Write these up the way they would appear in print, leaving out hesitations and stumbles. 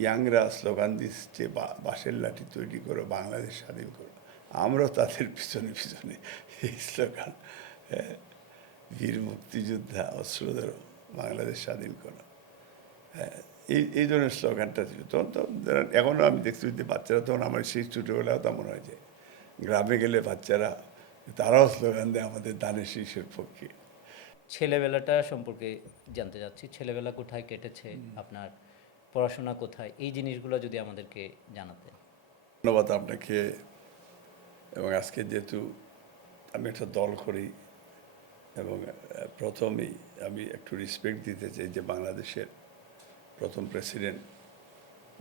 ইয়াংরা slogan দিচ্ছে বাঁশের লাঠি তৈরি করো, বাংলাদেশ স্বাধীন করো। আমরাও তাদের পিছনে পিছনে এই স্লোগান, বীর মুক্তিযোদ্ধা অস্ত্র ধরো, বাংলাদেশ স্বাধীন করো, এই ধরনের স্লোগানটা ছিল। তখন তো এখনও আমি দেখছি যে বাচ্চারা, তখন আমার সেই ছোটোবেলাও তেমন হয় যে গ্রামে গেলে বাচ্চারা তারাও স্লোগান দেয় আমাদের ধানের শীষের পক্ষে। ছেলেবেলাটা সম্পর্কে জানতে চাচ্ছি, ছেলেবেলা কোথায় কেটেছে আপনার, পড়াশোনা কোথায়, এই জিনিসগুলো যদি আমাদেরকে জানাতেন। ধন্যবাদ আপনাকে। এবং আজকে যেহেতু আমি একটা দল করি, এবং প্রথমেই আমি একটু রেসপেক্ট দিতে চাই যে বাংলাদেশের প্রথম প্রেসিডেন্ট,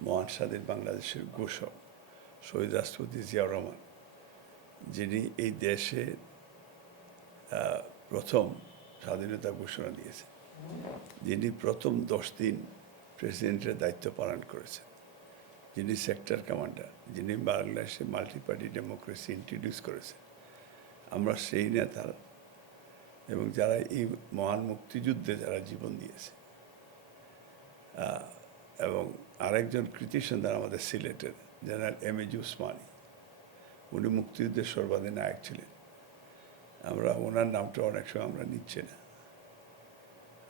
মহান স্বাধীন বাংলাদেশের ঘোষক শহীদ রাষ্ট্রপতি জিয়াউর রহমান, যিনি এই দেশে প্রথম স্বাধীনতা ঘোষণা দিয়েছেন, যিনি প্রথম 10 দিন প্রেসিডেন্টের দায়িত্ব পালন করেছেন, যিনি সেক্টর কমান্ডার, যিনি বাংলাদেশে মাল্টি পার্টি ডেমোক্রেসি ইন্ট্রোডিউস করেছেন, আমরা সেই নেতার এবং যারা এই মহান মুক্তিযুদ্ধে যারা জীবন দিয়েছে, এবং আরেকজন কৃতি সন্তান আমাদের সিলেটের জেনারেল এম.এ.জি. উসমানী, উনি মুক্তিযুদ্ধের সর্বাধিনায়ক ছিলেন। আমরা ওনার নামটা অনেক সময় আমরা নিচ্ছি না।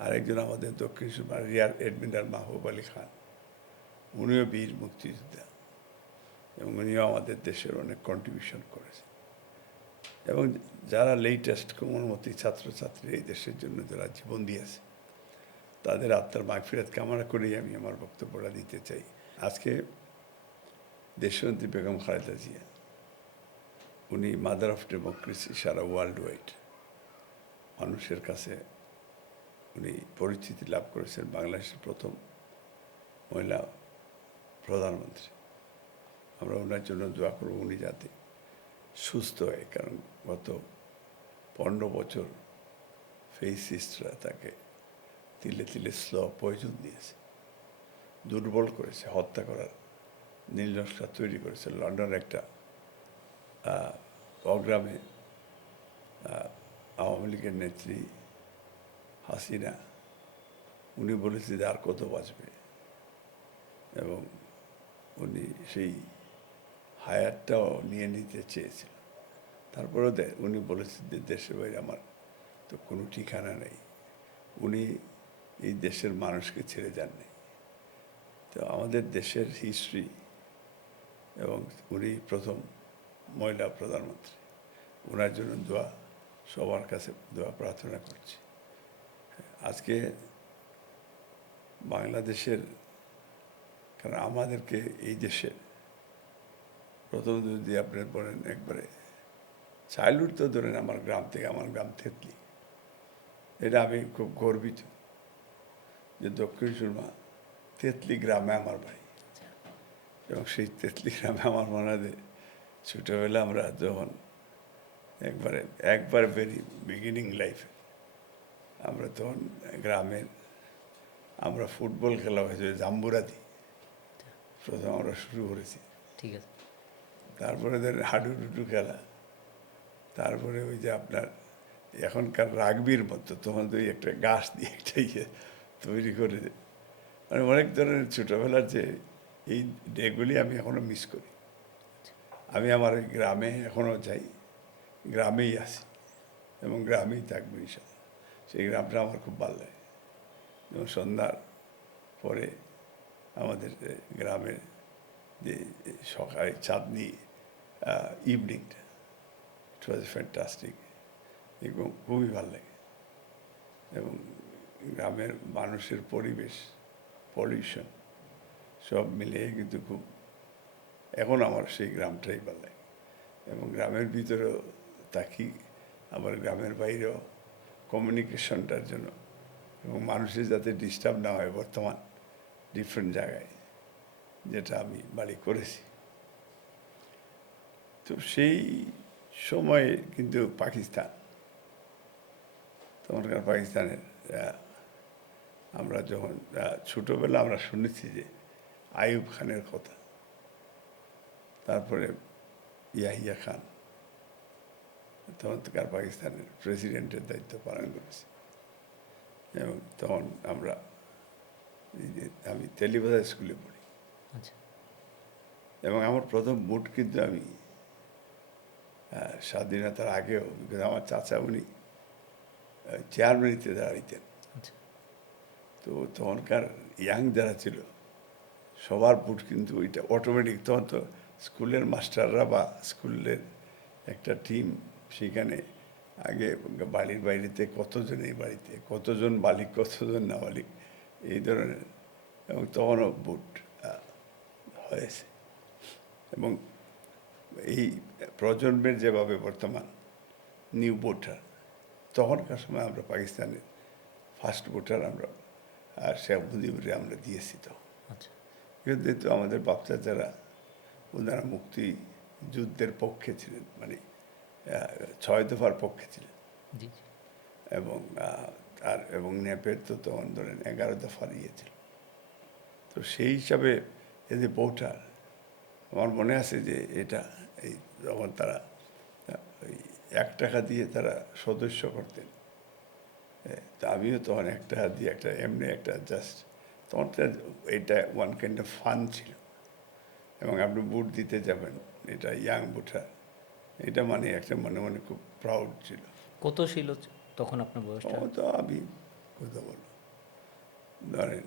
আরেকজন আমাদের দক্ষিণ সুরমার রিয়ার এডমিরাল মাহবুব আলী খান, উনিও বীর মুক্তিযোদ্ধা, এবং উনিও আমাদের দেশের অনেক কন্ট্রিবিউশন করেছেন। এবং যারা লেটেস্ট কোমলমতি ছাত্রছাত্রী এই দেশের জন্য যারা জীবন দিয়েছে, তাদের আত্মার মাগফিরাত কামনা করেই আমি আমার বক্তব্যটা দিতে চাই। আজকে দেশনেত্রী বেগম খালেদা জিয়া, উনি মাদার অফ ডেমোক্রেসি সারা ওয়ার্ল্ড ওয়াইড মানুষের কাছে উনি পরিচিতি লাভ করেছেন। বাংলাদেশের প্রথম মহিলা প্রধানমন্ত্রী। আমরা ওনার জন্য দোয়া করব উনি যাতে সুস্থ হয়, কারণ গত 15 বছর ফেসিস্টরা তাকে তিলে তিলে পয়জন দিয়েছে, দুর্বল করেছে, হত্যা করার নীল নকশা তৈরি করেছে। লন্ডনের একটা প্রোগ্রামে আওয়ামী লীগের নেত্রী হাসিনা, উনি বলেছে যে আর কত বাঁচবে, এবং উনি সেই হায়ারটাও নিয়ে নিতে চেয়েছিল। তারপরেও উনি বলেছেন যে দেশের বাইরে আমার তো কোনো ঠিকানা নেই। উনি এই দেশের মানুষকে ছেড়ে যাননি। তো আমাদের দেশের হিস্ট্রি, এবং উনি প্রথম মহিলা প্রধানমন্ত্রী, ওনার জন্য দোয়া, সবার কাছে দোয়া প্রার্থনা করছি। আজকে বাংলাদেশের, কারণ আমাদেরকে এই দেশের প্রথম যদি আপনি বলেন একবারে চাইল্ডহুড তো ধরেন আমার গ্রাম থেকে, আমার গ্রাম তেতলি, এটা আমি খুব গর্বিত যে দক্ষিণ সুরমা তেতলি গ্রামে আমার বাড়ি। এবং সেই তেতলি গ্রামে আমার মনে হয় ছোটোবেলা আমরা যখন একবার ভেরি বিগিনিং লাইফে আমরা তখন গ্রামের আমরা ফুটবল খেলা হয়েছে জাম্বুরাতি, প্রথম আমরা শুরু করেছি। ঠিক আছে। তারপরে হাডুডুডু খেলা, তারপরে ওই যে আপনার এখনকার রাগবির মতো তখন তো একটা গাছ দিয়ে একটা তৈরি করে, মানে অনেক ধরনের ছোটোবেলার যে এই ডেগুলি আমি এখনও মিস করি। আমি আমার ওই গ্রামে এখনও যাই, গ্রামেই আছি এবং গ্রামেই থাকবো ইনশাল্লাহ। সেই গ্রামটা আমার খুব ভালো লাগে। এবং সন্ধ্যার পরে আমাদের গ্রামের যে সকালে চাঁদনি ইভিনিংটা, ইট ওয়াজ ফ্যান্টাস্টিক, এবং খুবই ভালো লাগে। এবং গ্রামের মানুষের পরিবেশ, পলিউশন সব মিলিয়ে কিন্তু খুব, এখন আমার সেই গ্রামটাই ভালো লাগে। এবং গ্রামের ভিতরেও থাকি, আবার গ্রামের বাইরেও কমিউনিকেশনটার জন্য, এবং মানুষের যাতে ডিস্টার্ব না হয় বর্তমান ডিফারেন্ট জায়গায়, যেটা আমি বাড়ি করেছি। তো সেই সময়ে কিন্তু পাকিস্তান, তখনকার পাকিস্তানের আমরা যখন ছোটোবেলা আমরা শুনেছি যে আইয়ুব খানের কথা, তারপরে ইয়াহিয়া খান তখনকার পাকিস্তানের প্রেসিডেন্টের দায়িত্ব পালন করেছে। এবং তখন আমরা, আমি তেলিবাজার স্কুলে পড়ি, আচ্ছা এবং আমার প্রথম বুট কিন্তু আমি স্বাধীনতার আগেও, because আমার চাচা উনি চেয়ারম্যানিতে দাঁড়াইতেন। আচ্ছা তো তখনকার ইয়াং যারা ছিল সবার বুট কিন্তু ওইটা অটোমেটিক, তখন তো স্কুলের মাস্টাররা বা স্কুলের একটা টিম সেখানে আগে বাড়ির বাইরেতে কতজন, এই বাড়িতে কতজন বালিক কতজন নাবালিক এই ধরনের, এবং তখনও বুট হয়েছে। এবং এই প্রজন্মের যেভাবে বর্তমান নিউ ভোটার, তখনকার সময় আমরা পাকিস্তানের ফার্স্ট ভোটার আমরা আর শেখ মুজিবুরে আমরা দিয়েছি। তো আচ্ছা কিন্তু আমাদের বাপ চাচারা ওনারা মুক্তি যুদ্ধের পক্ষে ছিলেন, মানে 6 দফার পক্ষে ছিলেন, জি জি এবং এবং নেপের তো তখন ধরেন 11 দফার ইয়ে ছিল। তো সেই হিসাবে এই যে ভোটার, আমার মনে আছে যে এটা এই যখন তারা ওই 1 টাকা দিয়ে তারা সদস্য করতেন, তা আমিও তখন 1 টাকা দিয়ে একটা এমনি একটা জাস্ট, তখন এটা ওয়ান কাইন্ড অফ ফান ছিল। এবং আপনি বুট দিতে যাবেন, এটা ইয়াং ভোটার, এটা মানে একটা মনে মনে খুব প্রাউড ছিল। কত ছিল তখন আপনার বয়সটা? ও তো আমি কথা বলবো, ধরেন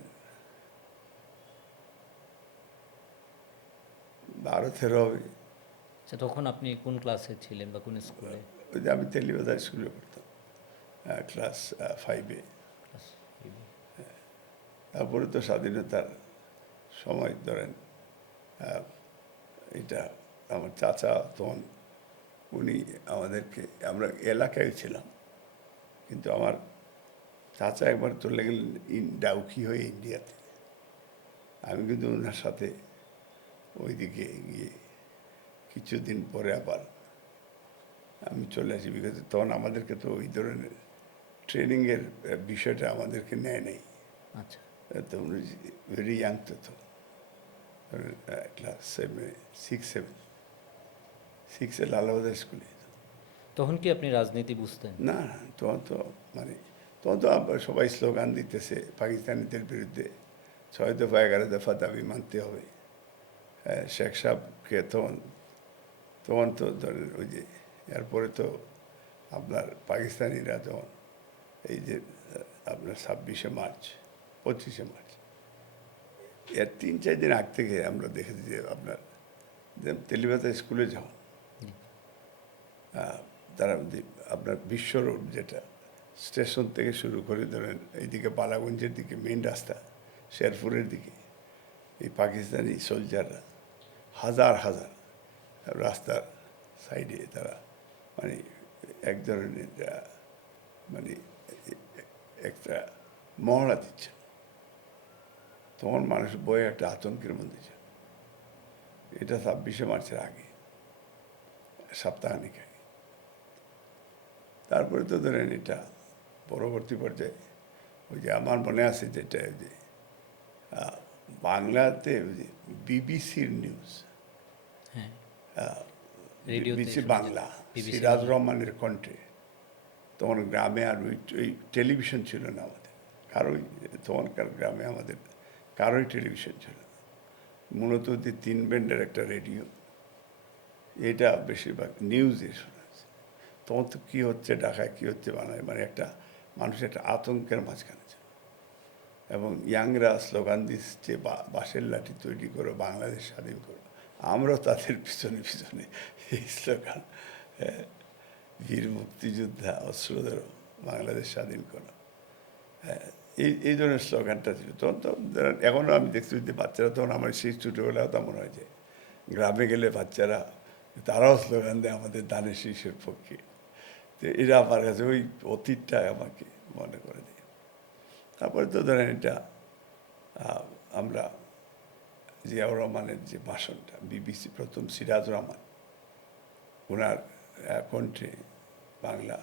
12-13 হবে। আচ্ছা তখন আপনি কোন ক্লাসে ছিলেন বা কোন স্কুলে? ওই যে আমি তেলিবাজার স্কুলে পড়তাম, ক্লাস 5-এ। ক্লাস ফাইভে। তারপরে তো স্বাধীনতার সময় ধরেন এটা আমার চাচা তখন উনি আমাদেরকে, আমরা এলাকায় ছিলাম, কিন্তু আমার চাচা একবার চলে গেলেন ডাউকি হয়ে ইন্ডিয়াতে। আমি কিন্তু ওনার সাথে ওইদিকে গিয়ে কিছুদিন পরে আবার আমি চলে আসি, বিকজ তখন আমাদেরকে তো ওই ধরনের ট্রেনিংয়ের বিষয়টা আমাদেরকে নেয় নাই। আচ্ছা তো উনি ভেরি ইয়াং তো ক্লাস 6-7 লালাবাজার স্কুলে। তখন কি আপনি রাজনীতি বুঝতেন? না, তখন তো মানে তখন তো আবার সবাই স্লোগান দিতেছে পাকিস্তানিদের বিরুদ্ধে, 6 দফা 11 দফা দাবি মানতে হবে। শেখ সাহেবকে তখন তখন তো ধরেন ওই যে এরপরে তো আপনার পাকিস্তানিরা যখন এই যে আপনার 26শে মার্চ 25শে মার্চ, এর 3-4 দিন আগ থেকে আমরা দেখেছি যে আপনার তেলিবাতা স্কুলে যখন তারা আপনার বিশ্ব রোড, যেটা স্টেশন থেকে শুরু করে ধরেন এইদিকে বালাগঞ্জের দিকে মেইন রাস্তা, শেরপুরের দিকে, এই পাকিস্তানি সোলজাররা হাজার হাজার রাস্তার সাইডে তারা মানে এক ধরনের মানে একটা মহড়া দিচ্ছে। তখন মানুষ বয়ে একটা আতঙ্কের মধ্যে ছিল। এটা 26শে মার্চের আগে, সপ্তাহখানেক আগে। তারপরে তো ধরেন এটা পরবর্তী পর্যায়ে ওই যে আমার মনে আছে যেটা যে বাংলাতে বিবিসির নিউজ, হ্যাঁ রেডিওতে বিবিসি শোনা যেত। বাংলা, BBC সিরাজ বাংলা। রহমানের কণ্ঠে, তখন গ্রামে আর ওই টেলিভিশন ছিল না আমাদের কারোই, তখনকার গ্রামে আমাদের কারোই টেলিভিশন ছিল না। মূলত যে 3 ব্যান্ডের একটা রেডিও, এটা বেশিরভাগ নিউজে শোনা যাচ্ছে। তখন তো কী হচ্ছে ঢাকায়, কী হচ্ছে বাংলায়, মানে একটা মানুষের একটা আতঙ্কের মাঝখানে ছিল। এবং ইয়াংরা স্লোগান দিচ্ছে বাঁশের লাঠি তৈরি করো, বাংলাদেশ স্বাধীন করো। আমরাও তাদের পিছনে পিছনে এই স্লোগান, বীর মুক্তিযোদ্ধা অস্ত্র ধরো, বাংলাদেশ স্বাধীন করো, এই ধরনের স্লোগানটা ছিল। তখন তো এখনও আমি দেখছি যে বাচ্চারা, তখন আমার সেই ছোটোবেলাও তেমন হয় যে গ্রামে গেলে বাচ্চারা তারাও স্লোগান দেয় আমাদের ধানের শীষের পক্ষে। তো এরা আমার কাছে ওই অতীতটা আমাকে মনে করে দেয়। তারপরে তো ধরেন এটা আমরা জিয়াউর রহমানের যে ভাষণটা, বিবিসি প্রথম সিরাজ রহমান ওনার কণ্ঠে বাংলা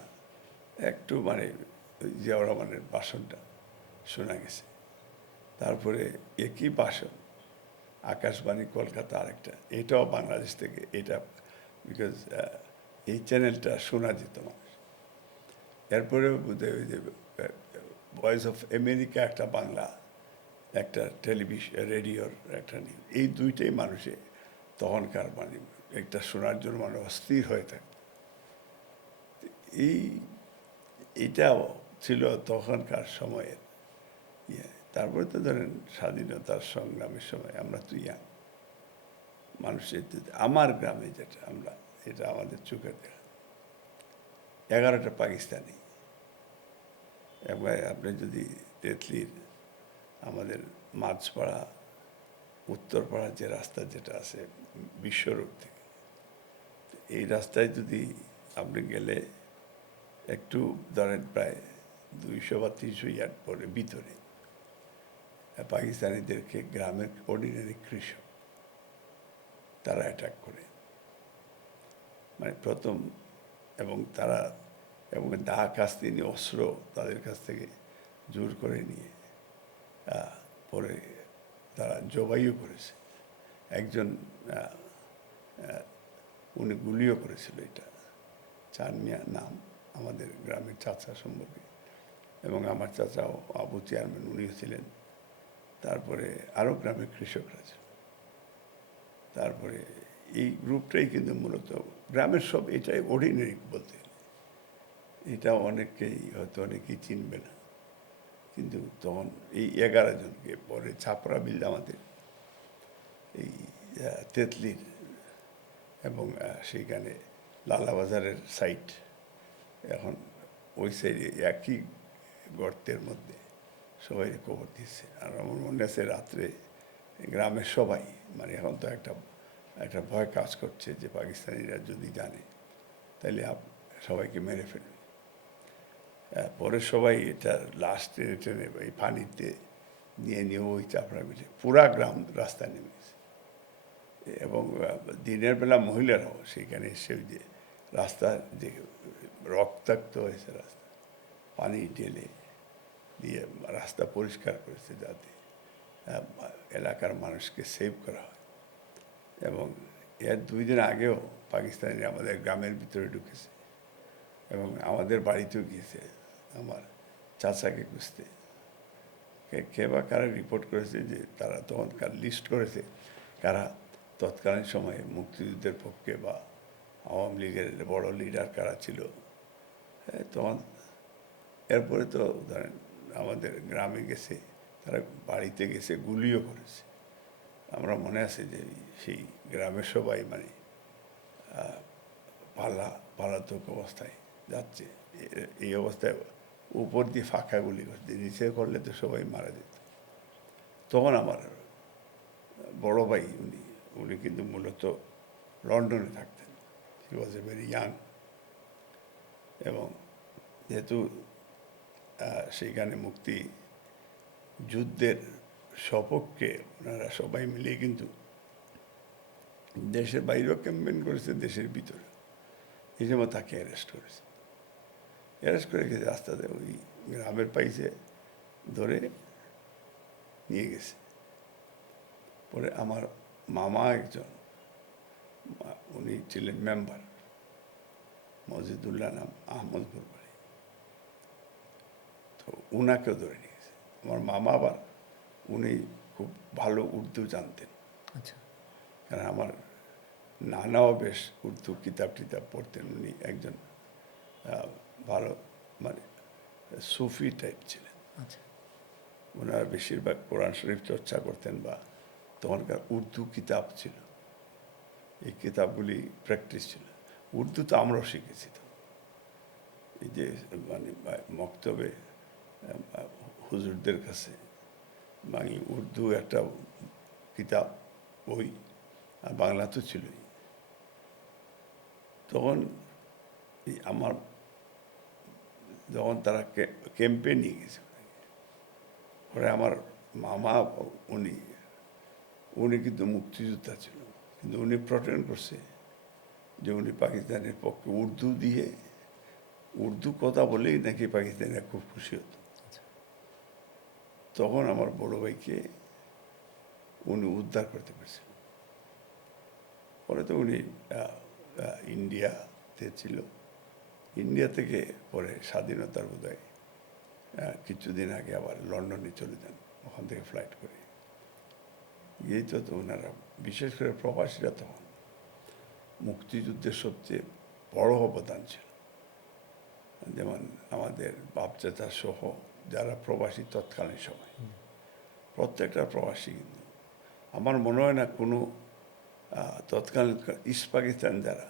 একটু মানে জিয়াউর রহমানের ভাষণটা শোনা গেছে। তারপরে একই ভাষণ আকাশবাণী কলকাতা আরেকটা, এটাও বাংলাদেশ থেকে, এটা বিকজ এই চ্যানেলটা শোনা যেত মানুষ। এরপরেও বোধহয় ওই যে ভয়েস অফ আমেরিকা একটা বাংলা একটা টেলিভিশন রেডিওর একটা নিউজ, এই দুইটাই মানুষে তখনকার মানে একটা শোনার জন্য মানে অস্থির হয়ে থাকে। এই এটাও ছিল তখনকার সময়ের ইয়ে। তারপরে তো ধরেন স্বাধীনতার সংগ্রামের সময় আমরা তো ইয়াং মানুষের, আমার গ্রামে যেটা আমরা, এটা আমাদের চোখে দেখা 11টা পাকিস্তানি। একবার আপনি যদি তেতলির আমাদের মাঝপাড়া উত্তরপাড়া যে রাস্তা যেটা আছে বিশ্বরোড থেকে, এই রাস্তায় যদি আপনি গেলে একটু ধরেন প্রায় 200 বা 300 ইয়ার্ড পরে ভিতরে পাকিস্তানিদেরকে গ্রামের অর্ডিনারি কৃষক তারা অ্যাটাক করে, মানে প্রথম। এবং তারা এবং দা কাস্তি নিয়ে অস্ত্র তাদের কাছ থেকে জোর করে নিয়ে পরে তারা জবাইও করেছে। একজন উনি গুলিও করেছিল, এটা চান মিয়া নাম, আমাদের গ্রামের চাচা সম্পর্কে, এবং আমার চাচাও আবু চেয়ারম্যান উনিও ছিলেন। তারপরে আরও গ্রামের কৃষকরা ছিল। তারপরে এই গ্রুপটাই কিন্তু মূলত গ্রামের সব, এটাই অর্ডিনারি বলতে গেলে। এটা অনেকেই হয়তো অনেকেই চিনবে না, কিন্তু তখন এই 11 জনকে পরে ছাপড়া বিল আমাদের এই তেতলির এবং সেইখানে লালাবাজারের সাইট, এখন ওই সাইডে একই গর্তের মধ্যে সবাই কবর দিচ্ছে। আর আমার মনে আছে রাত্রে গ্রামের সবাই, মানে এখন তো একটা ভয় কাজ করছে যে পাকিস্তানিরা যদি জানে তাহলে সবাইকে মেরে ফেলবে। পরে সবাই এটা লাশ টেনে টেনে এই পানিতে নিয়ে ওই চাপড়া মিলে পুরা গ্রাম রাস্তায় নেমে গেছে। এবং দিনের বেলা মহিলারাও সেখানে এসে ওই যে রাস্তা যে রক্তাক্ত হয়েছে রাস্তা, পানি ঢেলে দিয়ে রাস্তা পরিষ্কার করেছে যাতে এলাকার মানুষকে সেভ করা হয়। এবং এর 2 দিন আগেও পাকিস্তানিরা আমাদের গ্রামের ভিতরে ঢুকেছে এবং আমাদের বাড়িতেও গিয়েছে আমার চাচাকে খুঁজতে। কে বা কারা রিপোর্ট করেছে যে তারা তখনকার লিস্ট করেছে কারা তৎকালীন সময়ে মুক্তিযুদ্ধের পক্ষে বা আওয়ামী লীগের বড় লিডার কারা ছিল। তখন এরপরে তো ধরেন আমাদের গ্রামে গেছে, তারা বাড়িতে গেছে, গুলিও করেছে। আমরা মনে আছে যে সেই গ্রামের সবাই মানে পালাতক অবস্থায় যাচ্ছে। এই অবস্থায় উপর দিয়ে ফাঁকা গুলি করছে, নিচে করলে তো সবাই মারা যেত। তখন আমার বড় ভাই উনি কিন্তু মূলত লন্ডনে থাকতেন। হি ওয়াজ এ ভেরি ইয়াং। এবং যেহেতু সেইখানে মুক্তি যুদ্ধের সপক্ষে ওনারা সবাই মিলিয়ে কিন্তু দেশের বাইরেও ক্যাম্পেইন করেছে, দেশের ভিতরে। এই সময় তাকে অ্যারেস্ট করেছে। অ্যারেস্ট করে গেছে রাস্তাতে, ওই গ্রামের পাইছে ধরে নিয়ে গেছে। পরে আমার মামা একজন, উনি ছিলেন মেম্বার, মজিদুল্লাহ নাম, আহমদপুর বাড়ি, তো উনাকেও ধরে নিয়ে গেছে। আমার মামা আবার উনি খুব ভালো উর্দু জানতেন। আচ্ছা, কারণ আমার নানাও বেশ উর্দু কিতাব টিতাব পড়তেন। উনি একজন ভালো মানে সুফি টাইপ ছিলেন। আচ্ছা, ওনার বেশিরভাগ কোরআন শরীফ চর্চা করতেন, বা তখনকার উর্দু কিতাব ছিল, এই কিতাবগুলি প্র্যাকটিস ছিল। উর্দু তো আমরাও শিখেছি। তো এই যে মানে মক্তবে হুজুরদের কাছে মানে উর্দু একটা কিতাব, বই, আর বাংলা তো ছিলই। তখন আমার যখন তারা ক্যাম্পে নিয়ে গেছে, পরে আমার মামা উনি কিন্তু মুক্তিযোদ্ধা ছিল, কিন্তু উনি প্রটেন্ড করছে যে উনি পাকিস্তানের পক্ষে উর্দু দিয়ে, উর্দু কথা বলেই নাকি পাকিস্তানিরা খুব খুশি হতো। তখন আমার বড় ভাইকে উনি উদ্ধার করতে পারছেন। পরে তো উনি ইন্ডিয়াতে ছিল। ইন্ডিয়া থেকে পরে স্বাধীনতার বোধহয় কিছুদিন আগে আবার লন্ডনে চলে যান। ওখান থেকে ফ্লাইট করে গিয়েই তো ওনারা, বিশেষ করে প্রবাসীরা তখন মুক্তিযুদ্ধের সবচেয়ে বড় অবদান ছিল। যেমন আমাদের বাপচাচা সহ যারা প্রবাসী তৎকালীন সময়, প্রত্যেকটা প্রবাসী কিন্তু, আমার মনে হয় না কোনো তৎকালীন ইস্ট পাকিস্তান যারা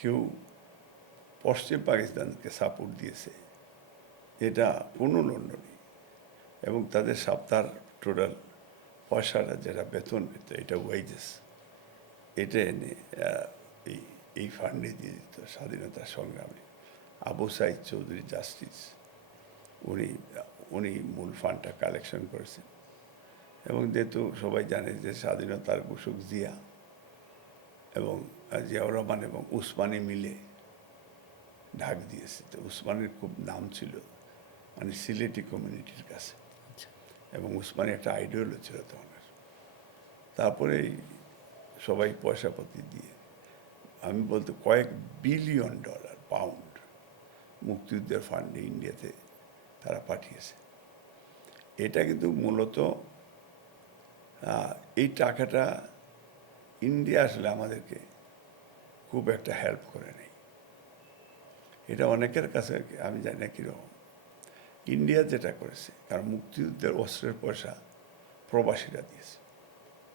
কেউ পশ্চিম পাকিস্তানকে সাপোর্ট দিয়েছে এটা কোনো লন্ড নেই। এবং তাদের সপ্তাহ টোটাল পয়সাটা যেটা বেতন পেত, এটা ওয়েজেস, এটা এনে এই ফান্ডে দিয়ে দিত স্বাধীনতা সংগ্রামে। আবু সাইদ চৌধুরী জাস্টিস উনি মূল ফান্ডটা কালেকশন করেছেন। এবং যেহেতু সবাই জানে যে স্বাধীনতার ঘোষক জিয়া এবং জিয়াউর রহমান এবং উসমানী মিলে ঢাক দিয়েছে, তো উসমানীর খুব নাম ছিল মানে সিলেটি কমিউনিটির কাছে, এবং উসমানী একটা আইডিয়ালও ছিল তখন। তারপরেই সবাই পয়সাপাতি দিয়ে, আমি বলতে কয়েক বিলিয়ন ডলার পাউন্ড মুক্তিযুদ্ধের ফান্ডে ইন্ডিয়াতে তারা পাঠিয়েছে। এটা কিন্তু মূলত এই টাকাটা ইন্ডিয়া আসলে আমাদেরকে খুব একটা হেল্প করে নেই। এটা অনেকের কাছে আমি জানি না কীরকম। ইন্ডিয়া যেটা করেছে, কারণ মুক্তিযুদ্ধের অস্ত্রের পয়সা প্রবাসীরা দিয়েছে।